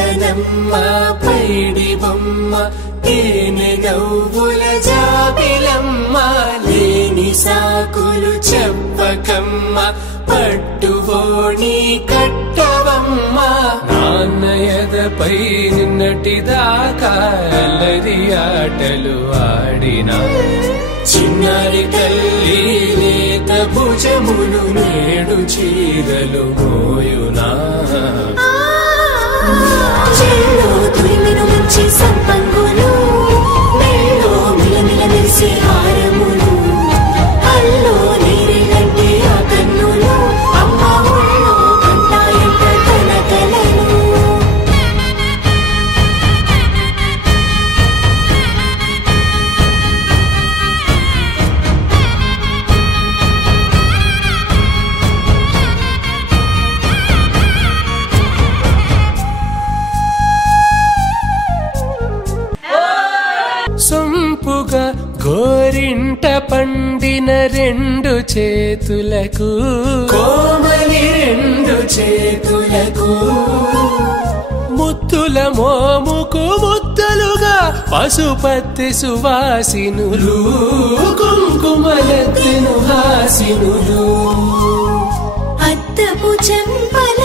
చిలకనమ్మ పైడి బొమ్మ తేనె నవ్వుల జాబిలమ్మ లేని సాకులు చెప్పకమ్మ పట్టువోణి కట్టవమ్మ నాన్నయదపై నిన్నటిదాకా అల్లరి ఆటలు ఆడినా చిన్నారి తల్లి లేత భుజములు నేడు చీరలు మోయునా చెల్లో తురిమిన మంచి సంపంగులు మెల్లో మిలమిల మెరిసే హారములు అల్లో నీరిలంటే ఆ కన్నులు అమ్మ ఒళ్ళో కంటాయంట తన కలలు సొంపుగా గోరింట పండిన రెండు చేతులకు కోమలి రెండు చేతులకు ముత్తుల మోముకు ముద్దలుగా పశుపతి సువాసినులు కుంకుమలెత్తెను హాసినులు అద్దపు చెంపల